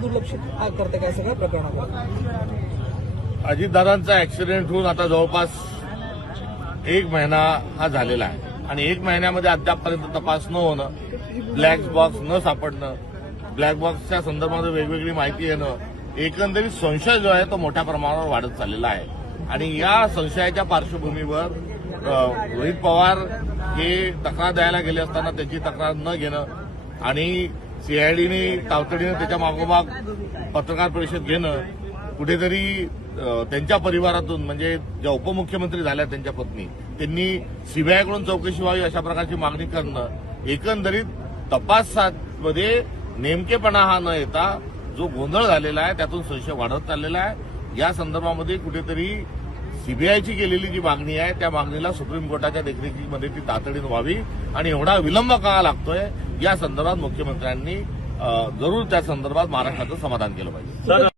दुर्लक्षित करते काय सगळ्या प्रकरणाकडे? अजितदादांचा ऍक्सिडेंट होऊन आता जवळपास 1 महिना हा झालेला आहे आणि 1 महिन्यामध्ये अद्यापपर्यंत तपास न होणं, ब्लॅक बॉक्स न सापडणं, ब्लॅक बॉक्सच्या संदर्भात वेगवेगळी माहिती येणं, एकंदरीत संशय जो आहे तो मोठ्या प्रमाणावर वाढत चाललेला आहे. आणि या संशयाच्या पार्श्वभूमीवर रोहित पवार हे तक्रार द्यायला गेले असताना त्याची तक्रार न घेणं आणि सीआयडीने तातडीने त्याच्या मागोमाग पत्रकार परिषद घेणं, कुठेतरी त्यांच्या परिवारातून म्हणजे ज्या उपमुख्यमंत्री झाल्या त्यांच्या पत्नी त्यांनी सीबीआयकडून चौकशी व्हावी अशा प्रकारची मागणी करणं, एकंदरीत तपासामध्ये नेमकेपणा हा न येता जो गोंधळ झालेला आहे त्यातून संशय वाढत चाललेला आहे. या संदर्भामध्ये कुठेतरी सीबीआयची केलेली जी मागणी आहे त्या मागणीला सुप्रीम कोर्टाच्या देखरेखीमध्ये ती तातडीने व्हावी आणि एवढा विलंब का लागतोय या संदर्भात मुख्यमंत्र्यांनी जरूर त्या संदर्भात महाराष्ट्राचं समाधान केलं पाहिजे.